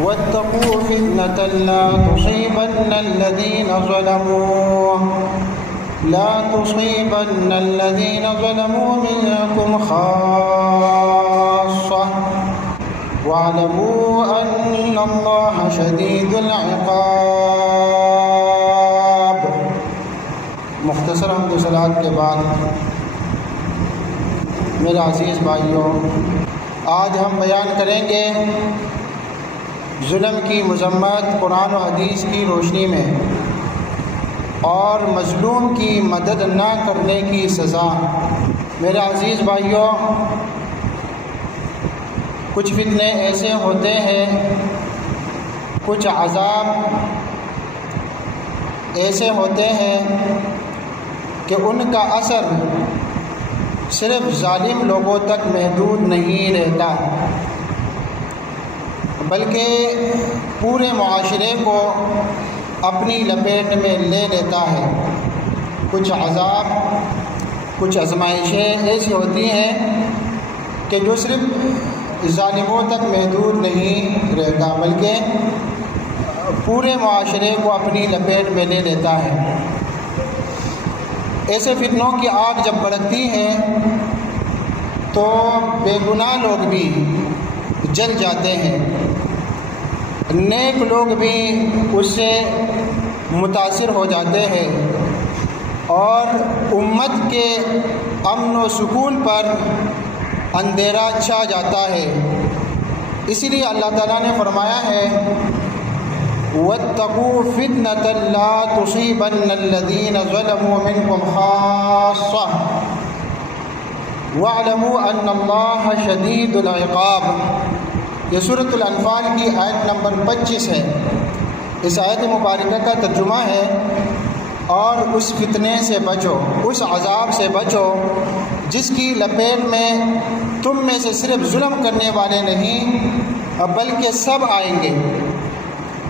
واتقوا فتنة لا تصيبن الذين ظلموا منكم خاصة واعلموا أن الله شديد العقاب۔ مختصر حمد و صلوات کے بعد میرے عزیز بھائیوں، آج ہم بیان کریں گے ظلم کی مذمت قرآن و حدیث کی روشنی میں اور مظلوم کی مدد نہ کرنے کی سزا۔ میرے عزیز بھائیوں، کچھ فتنے ایسے ہوتے ہیں، کچھ عذاب ایسے ہوتے ہیں کہ ان کا اثر صرف ظالم لوگوں تک محدود نہیں رہتا، بلکہ پورے معاشرے کو اپنی لپیٹ میں لے لیتا ہے۔ کچھ عذاب، کچھ آزمائشیں ایسی ہوتی ہیں کہ جو صرف ظالموں تک محدود نہیں رہتا، بلکہ پورے معاشرے کو اپنی لپیٹ میں لے لیتا ہے۔ ایسے فتنوں کی آگ جب بھڑکتی ہے تو بے گناہ لوگ بھی جل جاتے ہیں، نیک لوگ بھی اس سے متاثر ہو جاتے ہیں، اور امت کے امن و سکون پر اندھیرا چھا جاتا ہے۔ اسی لیے اللہ تعالیٰ نے فرمایا ہے وَاتَّقُوا فِتْنَةً لَا تُصِيبَنَّ الَّذِينَ ظَلَمُوا مِنكُمْ خَاصَّةً وَاعْلَمُوا أَنَّ اللَّهَ شَدِيدُ الْعِقَابِ۔ یہ سورۃ الانفال کی آیت نمبر 25 ہے۔ اس آیت مبارکہ کا ترجمہ ہے اور اس فتنے سے بچو، اس عذاب سے بچو جس کی لپیٹ میں تم میں سے صرف ظلم کرنے والے نہیں بلکہ سب آئیں گے۔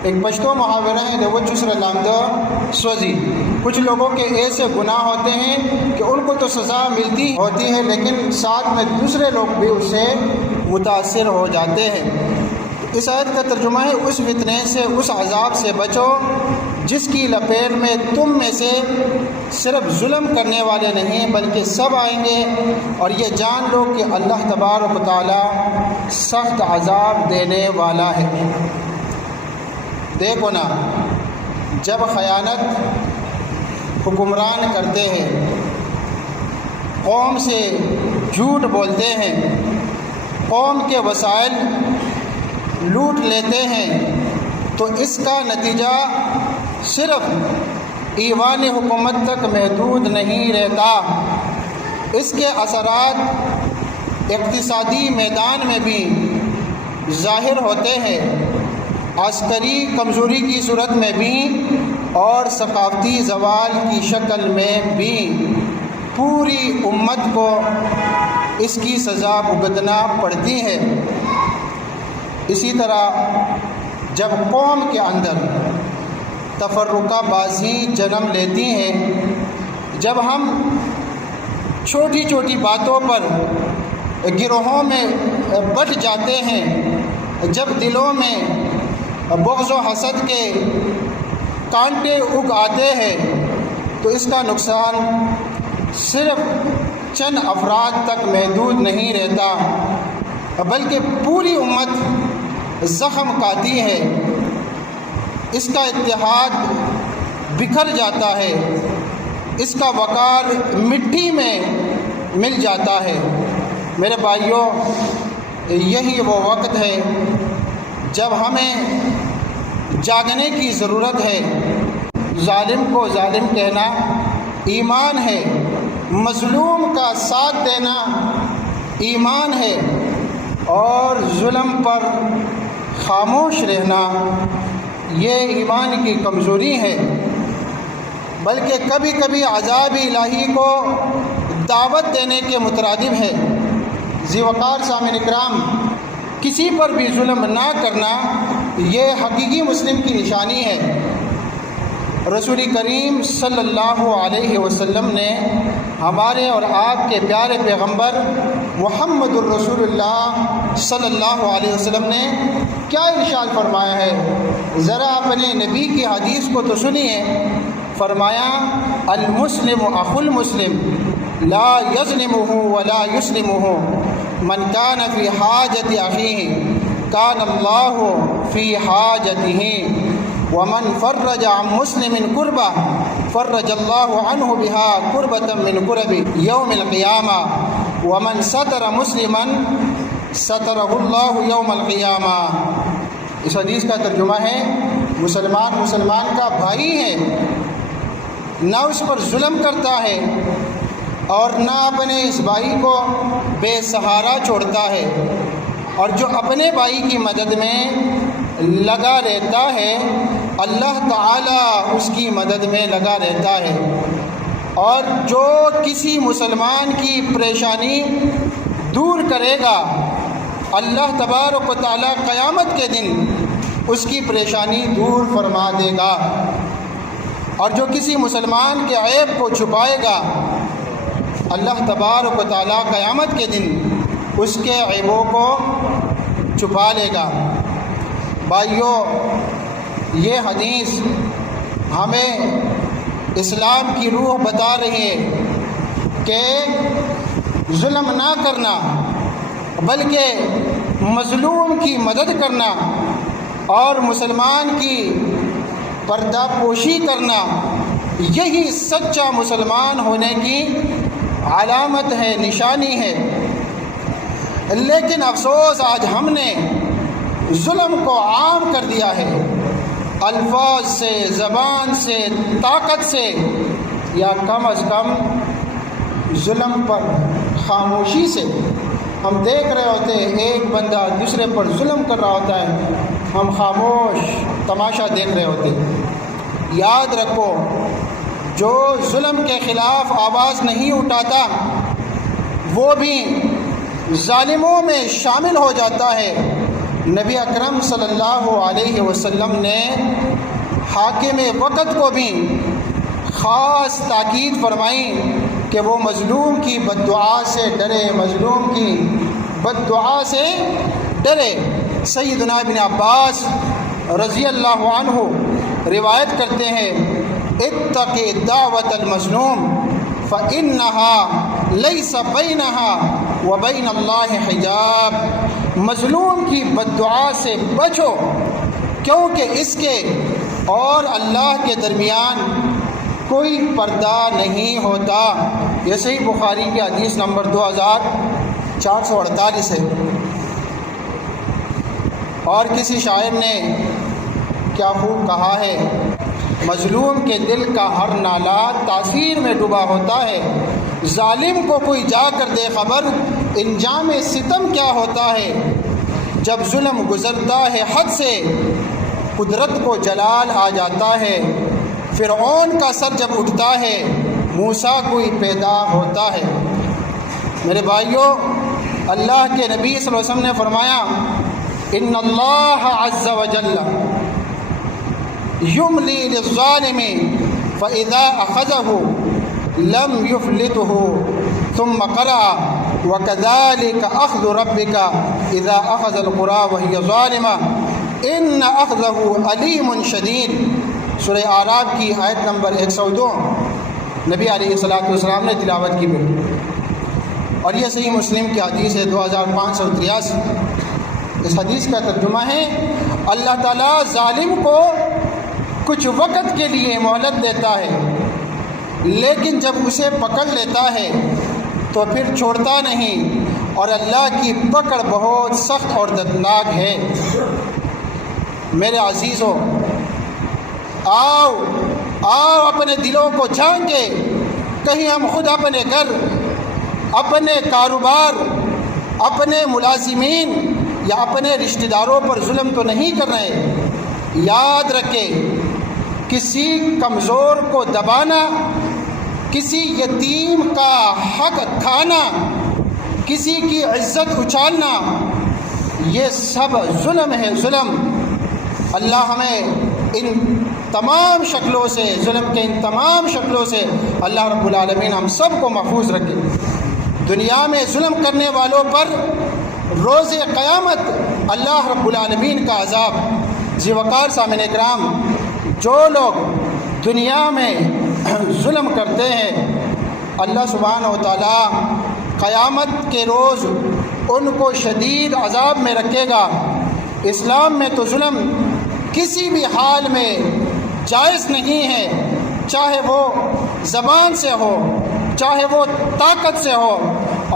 ایک پشتو محاورہ ہے وہ چسر لامدہ سوزی۔ کچھ لوگوں کے ایسے گناہ ہوتے ہیں کہ ان کو تو سزا ملتی ہوتی ہے، لیکن ساتھ میں دوسرے لوگ بھی اس سے متاثر ہو جاتے ہیں۔ اس آیت کا ترجمہ ہے اس فتنے سے، اس عذاب سے بچو جس کی لپیٹ میں تم میں سے صرف ظلم کرنے والے نہیں بلکہ سب آئیں گے، اور یہ جان لو کہ اللہ تبارک و تعالی سخت عذاب دینے والا ہے۔ دیکھو نا، جب خیانت حکمران کرتے ہیں، قوم سے جھوٹ بولتے ہیں، قوم کے وسائل لوٹ لیتے ہیں، تو اس کا نتیجہ صرف ایوان حکومت تک محدود نہیں رہتا، اس کے اثرات اقتصادی میدان میں بھی ظاہر ہوتے ہیں، عسکری کمزوری کی صورت میں بھی اور ثقافتی زوال کی شکل میں بھی۔ پوری امت کو اس کی سزا بھگتنا پڑتی ہے۔ اسی طرح جب قوم کے اندر تفرقہ بازی جنم لیتی ہے، جب ہم چھوٹی چھوٹی باتوں پر گروہوں میں بٹ جاتے ہیں، جب دلوں میں بغض و حسد کے کانٹے اگ آتے ہیں، تو اس کا نقصان صرف چند افراد تک محدود نہیں رہتا بلکہ پوری امت زخم کھاتی ہے، اس کا اتحاد بکھر جاتا ہے، اس کا وقار مٹی میں مل جاتا ہے۔ میرے بھائیوں، یہی وہ وقت ہے جب ہمیں جاگنے کی ضرورت ہے۔ ظالم کو ظالم کہنا ایمان ہے، مظلوم کا ساتھ دینا ایمان ہے، اور ظلم پر خاموش رہنا یہ ایمان کی کمزوری ہے، بلکہ کبھی کبھی عذاب الہی کو دعوت دینے کے مترادف ہے۔ ذی وقار سامعین اکرام، کسی پر بھی ظلم نہ کرنا یہ حقیقی مسلم کی نشانی ہے۔ رسول کریم صلی اللہ علیہ وسلم نے ہمارے اور آپ کے پیارے پیغمبر محمد الرسول اللہ صلی اللہ علیہ وسلم نے کیا ارشاد فرمایا ہے؟ ذرا اپنے نبی کی حدیث کو تو سنیے۔ فرمایا المسلم اخو المسلم لا یظلمہ ولا یسلمہ من کان فی حاجت اخیہ کان اللہ فی حاجتہ ومن فرج عن مسلم کربہ فرج اللہ عنہ بها کربۃ من کرب یوم القیامہ ومن ستر مسلما سترہ اللہ یوم القیامہ۔ اس حدیث کا ترجمہ ہے مسلمان کا بھائی ہے، نہ اس پر ظلم کرتا ہے اور نہ اپنے اس بھائی کو بے سہارا چھوڑتا ہے، اور جو اپنے بھائی کی مدد میں لگا رہتا ہے اللہ تعالیٰ اس کی مدد میں لگا رہتا ہے، اور جو کسی مسلمان کی پریشانی دور کرے گا اللہ تبارک و تعالیٰ قیامت کے دن اس کی پریشانی دور فرما دے گا، اور جو کسی مسلمان کے عیب کو چھپائے گا اللہ تبارک و تعالیٰ قیامت کے دن اس کے عیبوں کو چھپا لے گا۔ بھائیو، یہ حدیث ہمیں اسلام کی روح بتا رہی ہے کہ ظلم نہ کرنا بلکہ مظلوم کی مدد کرنا اور مسلمان کی پردہ پوشی کرنا یہی سچا مسلمان ہونے کی علامت ہے، نشانی ہے۔ لیکن افسوس آج ہم نے ظلم کو عام کر دیا ہے، الفاظ سے، زبان سے، طاقت سے، یا کم از کم ظلم پر خاموشی سے۔ ہم دیکھ رہے ہوتے ہیں ایک بندہ دوسرے پر ظلم کر رہا ہوتا ہے، ہم خاموش تماشا دیکھ رہے ہوتے ہیں۔ یاد رکھو، جو ظلم کے خلاف آواز نہیں اٹھاتا وہ بھی ظالموں میں شامل ہو جاتا ہے۔ نبی اکرم صلی اللہ علیہ وسلم نے حاکم وقت کو بھی خاص تاکید فرمائی کہ وہ مظلوم کی بد دعا سے ڈرے، مظلوم کی بد دعا سے ڈرے۔ سیدنا ابن عباس رضی اللہ عنہ روایت کرتے ہیں، اتق دعوت المظلوم فإنها ليس بينها وبين الله حجاب۔ مظلوم کی بد دعا سے بچو کیونکہ اس کے اور اللہ کے درمیان کوئی پردہ نہیں ہوتا۔ یہ صحیح بخاری کی حدیث نمبر 2448 ہے۔ اور کسی شاعر نے کیا خوب کہا ہے، مظلوم کے دل کا ہر نالہ تاثیر میں ڈوبا ہوتا ہے، ظالم کو کوئی جا کر دے خبر انجام ستم کیا ہوتا ہے۔ جب ظلم گزرتا ہے حد سے قدرت کو جلال آ جاتا ہے، فرعون کا سر جب اٹھتا ہے موسیٰ کوئی پیدا ہوتا ہے۔ میرے بھائیوں، اللہ کے نبی صلی اللہ علیہ وسلم نے فرمایا، ان اللہ عز وجل یملی للظالم فاذا اخذه لم يفلته ثم قرأ وكذلك اخذ ربك اذا اخذ القرى وهي ظالمة ان اخذه علیم شدید۔ سورہ اعراف کی آیت نمبر 102 نبی علیہ الصلوۃ والسلام نے تلاوت کی ہے، اور یہ صحیح مسلم کی حدیث ہے 2583۔ اس حدیث کا ترجمہ ہے، اللہ تعالیٰ ظالم کو کچھ وقت کے لیے مہلت دیتا ہے، لیکن جب اسے پکڑ لیتا ہے تو پھر چھوڑتا نہیں، اور اللہ کی پکڑ بہت سخت اور دردناک ہے۔ میرے عزیزو، آؤ اپنے دلوں کو جھانکے، کہیں ہم خود اپنے گھر، اپنے کاروبار، اپنے ملازمین یا اپنے رشتہ داروں پر ظلم تو نہیں کر رہے۔ یاد رکھیں، کسی کمزور کو دبانا، کسی یتیم کا حق کھانا، کسی کی عزت اچھالنا، یہ سب ظلم ہے، ظلم۔ اللہ ہمیں ان تمام شکلوں سے، ظلم کے ان تمام شکلوں سے اللہ رب العالمین ہم سب کو محفوظ رکھے۔ دنیا میں ظلم کرنے والوں پر روز قیامت اللہ رب العالمین کا عذاب۔ ذی وقار سامعین اکرام، جو لوگ دنیا میں ظلم کرتے ہیں اللہ سبحانہ و تعالیٰ قیامت کے روز ان کو شدید عذاب میں رکھے گا۔ اسلام میں تو ظلم کسی بھی حال میں جائز نہیں ہے، چاہے وہ زبان سے ہو، چاہے وہ طاقت سے ہو،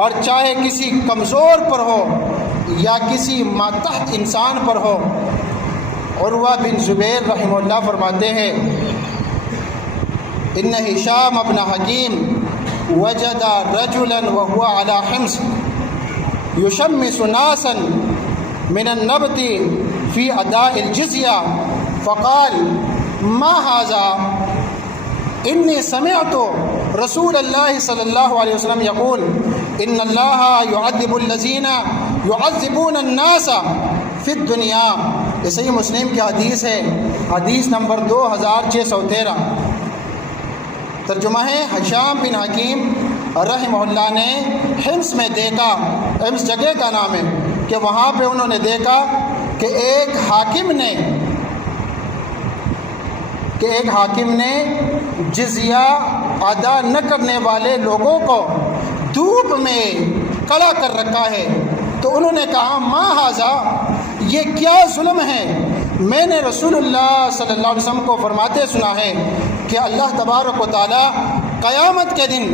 اور چاہے کسی کمزور پر ہو یا کسی ماتحت انسان پر ہو۔ عروہ بن زبیر رحمہ اللہ فرماتے ہیں ان ہشام ابن حکیم وجد رجلا وهو على حمص يشمس ناسا من النبت في اداء الجزية فقال ما هذا اني سمعت رسول الله صلى الله عليه وسلم يقول ان الله يعذب الذين يعذبون الناس في الدنيا۔ یہ صحیح مسلم کی حدیث ہے، حدیث نمبر 2613۔ ترجمہ ہے ہشام بن حکیم رحمہ اللہ نے حمص میں دیکھا، حمص جگہ کا نام ہے، کہ وہاں پہ انہوں نے دیکھا کہ ایک حاکم نے جزیہ ادا نہ کرنے والے لوگوں کو دھوپ میں کھڑا کر رکھا ہے۔ تو انہوں نے کہا ما ھذا، یہ کیا ظلم ہے؟ میں نے رسول اللہ صلی اللہ علیہ وسلم کو فرماتے سنا ہے کہ اللہ تبارک و تعالیٰ قیامت کے دن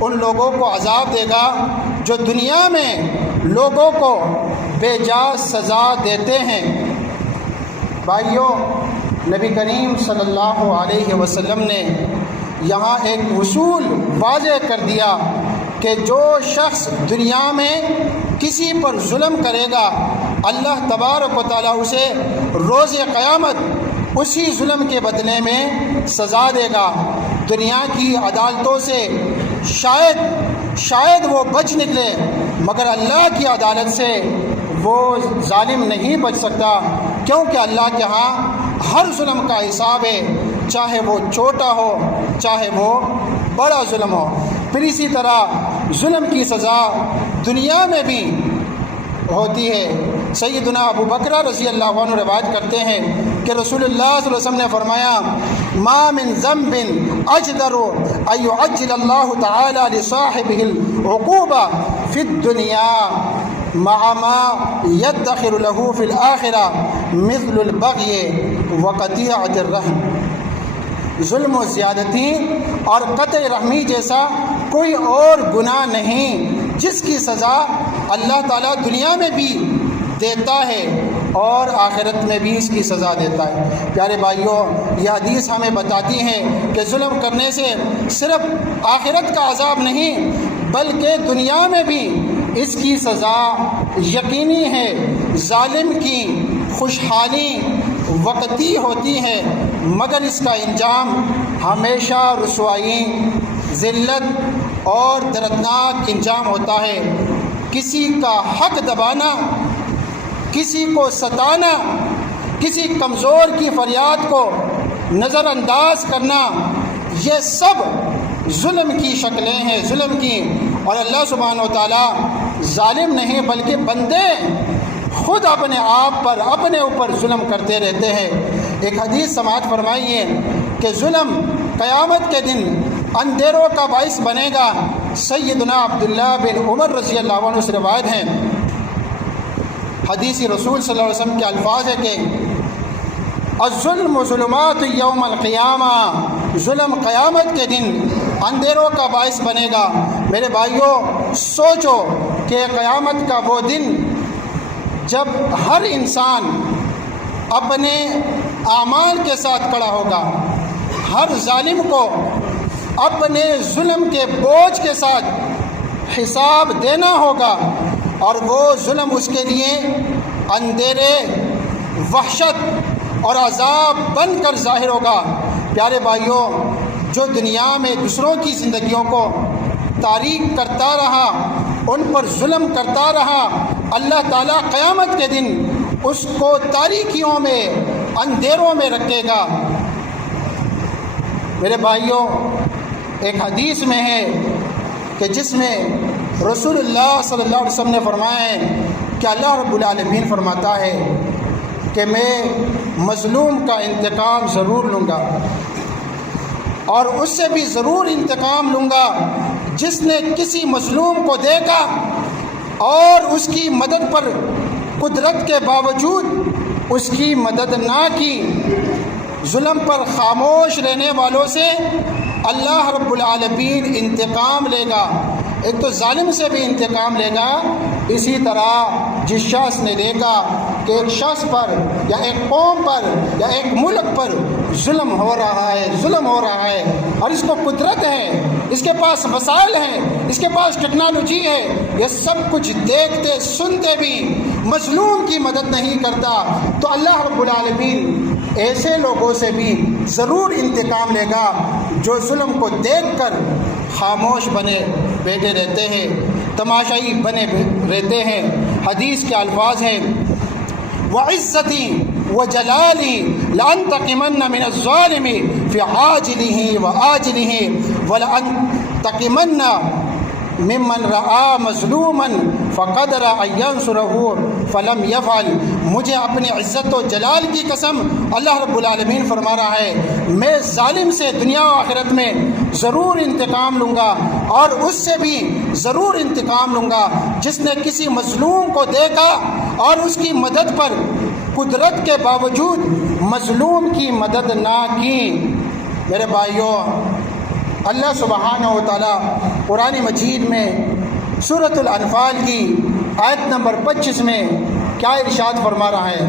ان لوگوں کو عذاب دے گا جو دنیا میں لوگوں کو بے جا سزا دیتے ہیں۔ بھائیو، نبی کریم صلی اللہ علیہ وسلم نے یہاں ایک اصول واضح کر دیا کہ جو شخص دنیا میں کسی پر ظلم کرے گا اللہ تبارک و تعالیٰ اسے روز قیامت اسی ظلم کے بدلے میں سزا دے گا۔ دنیا کی عدالتوں سے شاید وہ بچ نکلے، مگر اللہ کی عدالت سے وہ ظالم نہیں بچ سکتا، کیونکہ اللہ کے ہاں ہر ظلم کا حساب ہے، چاہے وہ چھوٹا ہو چاہے وہ بڑا ظلم ہو۔ پھر اسی طرح ظلم کی سزا دنیا میں بھی ہوتی ہے۔ سیدنا ابو بکر رضی اللہ عنہ روایت کرتے ہیں کہ رسول اللہ صلی اللہ علیہ وسلم نے فرمایا ما من ذنب اجدر ان يعجل الله تعالی لصاحبه العقوبة في الدنيا مع ما يدخر له في الآخرة مثل البغي وقطيعة الرحم۔ ظلم و زیادتی اور قطع رحمی جیسا کوئی اور گناہ نہیں جس کی سزا اللہ تعالیٰ دنیا میں بھی دیتا ہے اور آخرت میں بھی اس کی سزا دیتا ہے۔ پیارے بھائیوں، یہ حدیث ہمیں بتاتی ہے کہ ظلم کرنے سے صرف آخرت کا عذاب نہیں بلکہ دنیا میں بھی اس کی سزا یقینی ہے۔ ظالم کی خوشحالی وقتی ہوتی ہے مگر اس کا انجام ہمیشہ رسوائی، ذلت اور دردناک انجام ہوتا ہے۔ کسی کا حق دبانا، کسی کو ستانا، کسی کمزور کی فریاد کو نظر انداز کرنا، یہ سب ظلم کی شکلیں ہیں، ظلم کی۔ اور اللہ سبحانہ و تعالیٰ ظالم نہیں بلکہ بندے خود اپنے آپ پر اپنے اوپر ظلم کرتے رہتے ہیں۔ ایک حدیث سماعت فرمائیے کہ ظلم قیامت کے دن اندھیروں کا باعث بنے گا۔ سیدنا عبداللہ بن عمر رضی اللہ عنہ سے روایت ہے، حدیث رسول صلی اللہ علیہ وسلم کے الفاظ ہے کہ الظلم ظلمات یوم القیامہ، ظلم قیامت کے دن اندھیروں کا باعث بنے گا۔ میرے بھائیوں، سوچو کہ قیامت کا وہ دن جب ہر انسان اپنے اعمال کے ساتھ کھڑا ہوگا، ہر ظالم کو اپنے ظلم کے بوجھ کے ساتھ حساب دینا ہوگا، اور وہ ظلم اس کے لیے اندھیرے، وحشت اور عذاب بن کر ظاہر ہوگا۔ پیارے بھائیوں، جو دنیا میں دوسروں کی زندگیوں کو تاریک کرتا رہا، ان پر ظلم کرتا رہا، اللہ تعالیٰ قیامت کے دن اس کو تاریکیوں میں، اندھیروں میں رکھے گا۔ میرے بھائیوں، ایک حدیث میں ہے کہ جس میں رسول اللہ صلی اللہ علیہ وسلم نے فرمایا ہے کہ اللہ رب العالمین فرماتا ہے کہ میں مظلوم کا انتقام ضرور لوں گا، اور اس سے بھی ضرور انتقام لوں گا جس نے کسی مظلوم کو دیکھا اور اس کی مدد پر قدرت کے باوجود اس کی مدد نہ کی۔ ظلم پر خاموش رہنے والوں سے اللہ رب العالمین انتقام لے گا۔ ایک تو ظالم سے بھی انتقام لے گا، اسی طرح جس شخص نے دیکھا کہ ایک شخص پر یا ایک قوم پر یا ایک ملک پر ظلم ہو رہا ہے اور اس کو قدرت ہے، اس کے پاس وسائل ہیں، اس کے پاس ٹیکنالوجی ہے، یہ سب کچھ دیکھتے سنتے بھی مظلوم کی مدد نہیں کرتا، تو اللہ رب العالمین ایسے لوگوں سے بھی ضرور انتقام لے گا جو ظلم کو دیکھ کر خاموش بنے بیٹھے رہتے ہیں، تماشائی بنے رہتے ہیں۔ حدیث کے الفاظ ہیں وَعِزَّتِي وَجَلَالِي لَأَنْتَقِمَنَّ مِنَ الظَّالِمِ فِي عَاجِلِهِ وَآجِلِهِ وَلَأَنْتَقِمَنَّ ممن رعا مظلوماً فقدر ان ينصره فلم يفعل۔ مجھے اپنی عزت و جلال کی قسم اللہ رب العالمین فرما رہا ہے، میں ظالم سے دنیا و آخرت میں ضرور انتقام لوں گا، اور اس سے بھی ضرور انتقام لوں گا جس نے کسی مظلوم کو دیکھا اور اس کی مدد پر قدرت کے باوجود مظلوم کی مدد نہ کی۔ میرے بھائیوں، اللہ سبحانہ و تعالیٰ قرآن مجید میں سورۃ الانفال کی آیت نمبر 25 میں کیا ارشاد فرما رہا ہے؟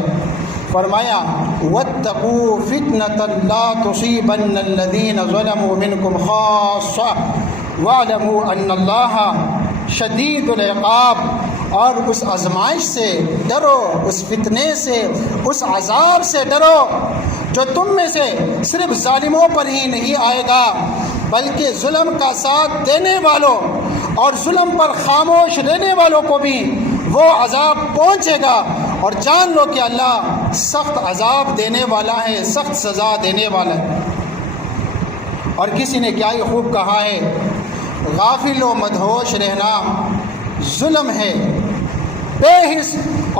فرمایا وَاتَّقُوا فِتْنَةً لَا تُصِيبَنَّ الَّذِينَ ظَلَمُوا مِنْكُمْ خَاصَّةً وَاعْلَمُوا أَنَّ اللَّهَ شَدِيدُ الْعِقَابِ، اور اس آزمائش سے ڈرو، اس فتنے سے، اس عذاب سے ڈرو جو تم میں سے صرف ظالموں پر ہی نہیں آئے گا بلکہ ظلم کا ساتھ دینے والوں اور ظلم پر خاموش رہنے والوں کو بھی وہ عذاب پہنچے گا۔ اور جان لو کہ اللہ سخت عذاب دینے والا ہے، سخت سزا دینے والا ہے۔ اور کسی نے کیا ہی خوب کہا ہے، غافل و مدہوش رہنا ظلم ہے، بے حس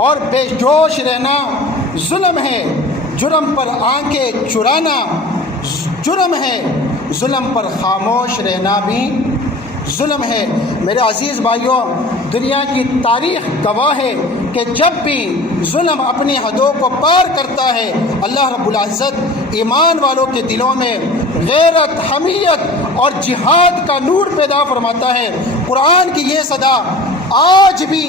اور بے جوش رہنا ظلم ہے، جرم پر آنکھیں چرانا جرم ہے، ظلم پر خاموش رہنا بھی ظلم ہے۔ میرے عزیز بھائیوں، دنیا کی تاریخ گواہ ہے کہ جب بھی ظلم اپنی حدوں کو پار کرتا ہے، اللہ رب العزت ایمان والوں کے دلوں میں غیرت، حمیت اور جہاد کا نور پیدا فرماتا ہے۔ قرآن کی یہ صدا آج بھی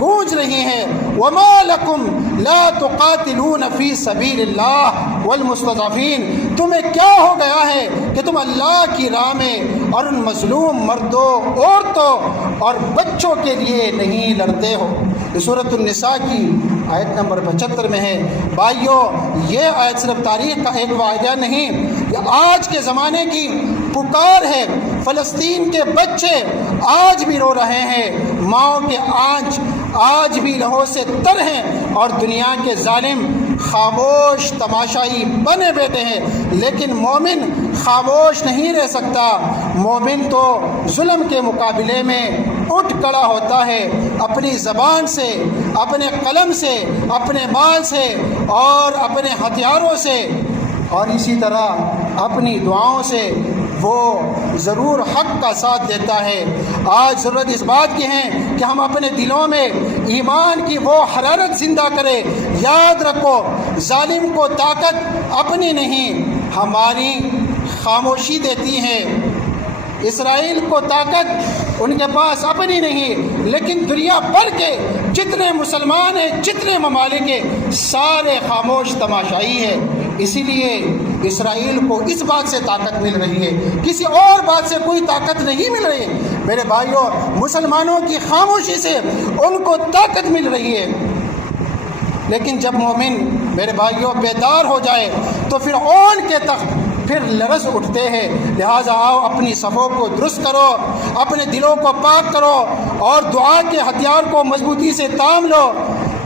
گونج رہی ہے، وَمَا لَكُمْ لَا تُقَاتِلُونَ فِي سَبِيلِ اللَّهِ وَالْمُسْتَضْعَفِينَ، تمہیں کیا ہو گیا ہے کہ تم اللہ کی راہ میں اور ان مظلوم مردوں، عورتوں اور بچوں کے لیے نہیں لڑتے ہو؟ یہ سورۃ النساء کی آیت نمبر 75 میں ہے۔ بھائیوں، یہ آیت صرف تاریخ کا ایک واقعہ نہیں، یہ آج کے زمانے کی پکار ہے۔ فلسطین کے بچے آج بھی رو رہے ہیں، ماؤں کے آنچ آج بھی لہو سے تر ہیں، اور دنیا کے ظالم خاموش تماشائی بنے بیٹھے ہیں۔ لیکن مومن خاموش نہیں رہ سکتا، مومن تو ظلم کے مقابلے میں اٹھ کھڑا ہوتا ہے، اپنی زبان سے، اپنے قلم سے، اپنے مال سے اور اپنے ہتھیاروں سے، اور اسی طرح اپنی دعاؤں سے وہ ضرور حق کا ساتھ دیتا ہے۔ آج ضرورت اس بات کی ہے کہ ہم اپنے دلوں میں ایمان کی وہ حرارت زندہ کریں۔ یاد رکھو، ظالم کو طاقت اپنی نہیں، ہماری خاموشی دیتی ہے۔ اسرائیل کو طاقت ان کے پاس اپنی نہیں، لیکن دنیا بھر کے جتنے مسلمان ہیں، جتنے ممالک ہیں، سارے خاموش تماشائی ہیں۔ اسی لیے اسرائیل کو اس بات سے طاقت مل رہی ہے، کسی اور بات سے کوئی طاقت نہیں مل رہی۔ میرے بھائیوں، مسلمانوں کی خاموشی سے ان کو طاقت مل رہی ہے۔ لیکن جب مومن، میرے بھائیوں، بیدار ہو جائے تو فرعون کے تخت پھر لرز اٹھتے ہیں۔ لہٰذا آؤ اپنی صفوں کو درست کرو، اپنے دلوں کو پاک کرو اور دعا کے ہتھیار کو مضبوطی سے تام لو۔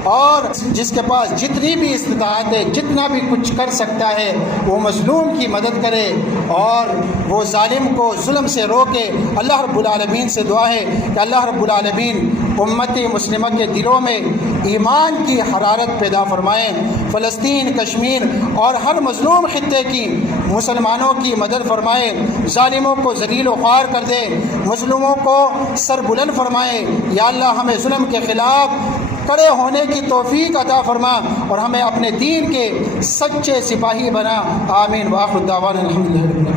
اور جس کے پاس جتنی بھی استطاعت ہے، جتنا بھی کچھ کر سکتا ہے، وہ مظلوم کی مدد کرے اور وہ ظالم کو ظلم سے روکے۔ اللہ رب العالمین سے دعا ہے کہ اللہ رب العالمین امت مسلمہ کے دلوں میں ایمان کی حرارت پیدا فرمائیں، فلسطین، کشمیر اور ہر مظلوم خطے کی مسلمانوں کی مدد فرمائے، ظالموں کو ذلیل و خوار کر دے، مظلوموں کو سر بلند فرمائے۔ یا اللہ ہمیں ظلم کے خلاف کڑے ہونے کی توفیق عطا فرما اور ہمیں اپنے دین کے سچے سپاہی بنا۔ آمین۔ وآخر دعوانا الحمدللہ۔